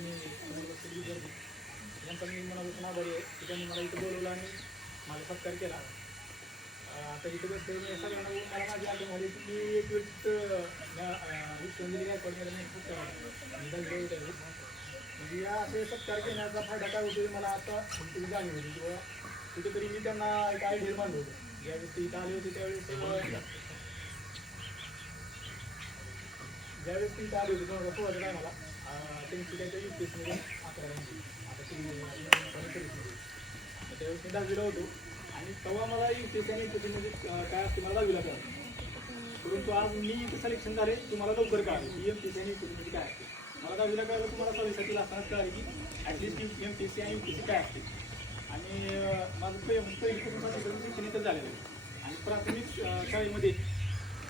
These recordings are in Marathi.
आणि नंतर मी मनापासून आभारी आहे की त्यांनी मला इथं बोलवलं आणि माझा सत्कार केला. आता इथं बसले मी सगळ्यांना मला माझी आठवण झाली की मी एक वेळ विश्वंजली गायकवाड मी सत्कार म्हणजे या असे सत्कार केल्याचा फायदा काय होतो मला आता तुम्ही जाणीव होती किंवा कुठेतरी मी त्यांना एक आयडिया मानलं होतं. ज्यावेळेस ते इथं आले होते त्यावेळेस ज्यावेळेस ती इथं आली होती 2016च्या टायमाला त्यांची काहीतरी युपीएसमध्ये 11 आता त्यावेळेस मी 10वीला होतो आणि तेव्हा मला युपीएससी आणि युपीएससीमध्ये काय असते मला 10वीला कळालं. परंतु आज मी इथं सिलेक्शन झाले तुम्हाला लवकर कळालं की एमपीएससी आणि युपीएससीमध्ये काय असते. मला 10वीला कळलं तुम्हाला 6वी असतानाच कळालं की ॲटलिस्ट एमपीएससी आणि युपीएससी काय असते. आणि माझं पहिलीपासून शिक्षण इथं झालेलं आहे आणि प्राथमिक शाळेमध्ये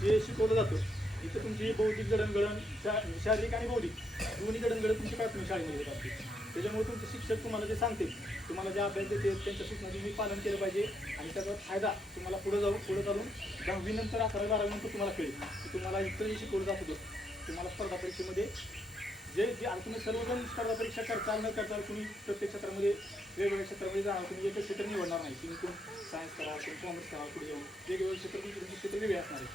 जे शिकवलं जातं इथं तुमची बौद्धिक जडणघडण शारीरिक आणि बौद्धिक दोन्ही जडणघडण तुमची प्राथमिक शाळेमध्ये होत असते. त्याच्यामुळे तुमचे शिक्षक तुम्हाला जे सांगते तुम्हाला जे अभ्यास देते त्यांच्या सूचना तुम्ही पालन केलं पाहिजे आणि त्याचा फायदा तुम्हाला पुढे चालून 10वी नंतर 11वी 12वी नंतर तुम्हाला कळेल की तुम्हाला इथं जे शिकवलं जात होतं तुम्हाला स्पर्धा परीक्षेमध्ये जे तुम्ही सर्वजण स्पर्धा परीक्षा करता न करता तुम्ही प्रत्येक क्षेत्रामध्ये वेगवेगळ्या क्षेत्रामध्ये जाणार तुम्ही एकच क्षेत्र निवडणार नाही. तुम्ही कोण सायन्स करा कोण कॉमर्स करा पुढे जाऊन वेगवेगळे क्षेत्र तुमचे क्षेत्र वेगळे असणार आहे.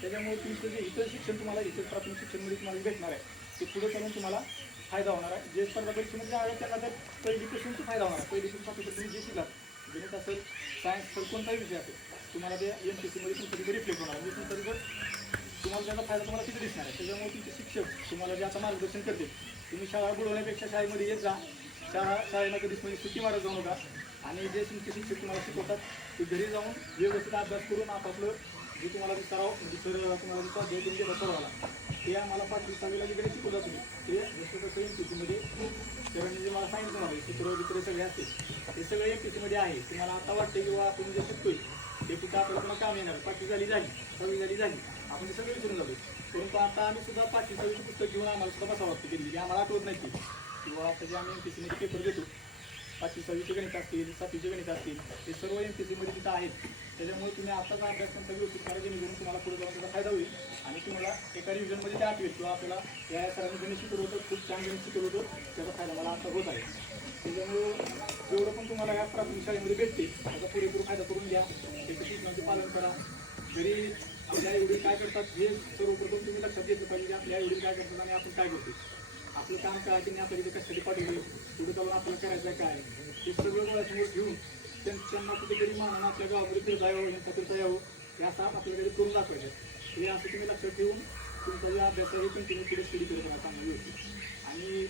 त्याच्यामुळे तुमचं जे इतर शिक्षण तुम्हाला इतर प्राथमिक शिक्षणमध्ये तुम्हाला भेटणार आहे ते पुढे चालून तुम्हाला फायदा होणार आहे. जे स्पर्धा परीक्षेमध्ये आहे त्यांना तर पहिलीपासून फायदा होणार आहे. पहिलीपासून पासून तुम्ही जे शिकलात गणित असेल सायन्स असेल कोणताही विषय असेल तुम्हाला ते एमपीएससीमध्ये तुमचं तिथे रिफ्लेक्ट होणार म्हणजे तुमचा रिझल्ट तुम्हाला त्याचा फायदा तुम्हाला तिथे दिसणार आहे. त्याच्यामुळे तुमचे शिक्षक तुम्हाला जे आता मार्गदर्शन करते तुम्ही शाळा बुडवण्यापेक्षा शाळेमध्ये येत जा. शाळेला कधीच म्हणजे सुट्टी मारत जाऊ नका आणि जे तुमचे शिक्षक तुम्हाला शिकवतात ते घरी जाऊन व्यवस्थित अभ्यास करून आपापलं जे तुम्हाला सराव म्हणजे सर तुम्हाला स्वाध्याय तुम्ही देता सरावाला ते आम्हाला 5वी 6वीला वगैरे शिकवतात तुम्ही ते जसं तसं एमपीएससीमध्ये सरांनी जे मला सांगितलं मला चित्र वित्र सगळे असते ते सगळे एमपीएससीमध्ये आहे. तुम्हाला आता वाटते किंवा आपण जे शिकतोय ते कुठं आपल्याला तुम्हाला काम येणार 5वी झाली 6वी झाली आपण ते सगळे विसरून जातो. परंतु आता आम्ही सुद्धा 5वी 6वीचं पुस्तक घेऊन आम्हाला सुद्धा बसावं लागतं दिल्ली आम्हाला आठवत नाही की किंवा आता जे आम्ही एमपीएससीमध्ये पेपर देतो 5वी 6वीचे गणित असतील 7वीचे गणित असतील ते सर्व एमपीएससीमध्ये तिथं आहेत. त्याच्यामुळे तुम्ही आताचा अभ्यास त्यांचा व्यवस्थित करा जेणेकरून तुम्हाला पुढे जाऊन त्याचा फायदा होईल आणि तुम्हाला एका रिव्हिजनमध्ये ते आठवेल किंवा आपल्याला या सरांनी गणित शिकवलं होतं खूप छान गणित शिकवलं होतं त्याचा फायदा मला आता होत आहे. त्याच्यामुळे जेवढं पण तुम्हाला या प्राथमिक शाळेमध्ये भेटते त्याचा पुरेपूर फायदा करून घ्या. त्याच्या सूचनांचे पालन करा. घरी आपल्या आईवडील काय करतात हे सर्वप्रथम तुम्ही लक्षात घेतलं पाहिजे की आपल्या आईवडील काय करतात आणि आपण काय करतो. आपलं काम काय की आपल्याला इथे कशासाठी पाठवलं पुढे चालून आपल्याला करायचं आहे काय हे सगळं डोळ्यासमोर घेऊन त्यांना कुठेतरी मानानं आपल्या गावामध्ये फिरता यावं यांचा फिरता यावं हे असं आपल्याला काही करून दाखवायचं. हे असं तुम्ही लक्षात ठेवून तुमचा जो अभ्यास आहे कंटिन्यू पुढे स्टडी करत राहा चांगली होती. आणि